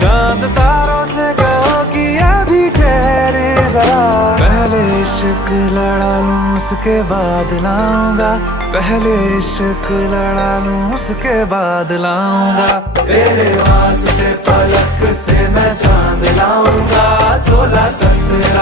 चांद तारों से कहो कि अभी ठहरे जरा। पहले इश्क लड़ा लूं उसके बाद लाऊंगा, पहले इश्क लड़ा लूं उसके बाद लाऊंगा। तेरे वास्ते फलक से मैं चांद लाऊंगा, 16 17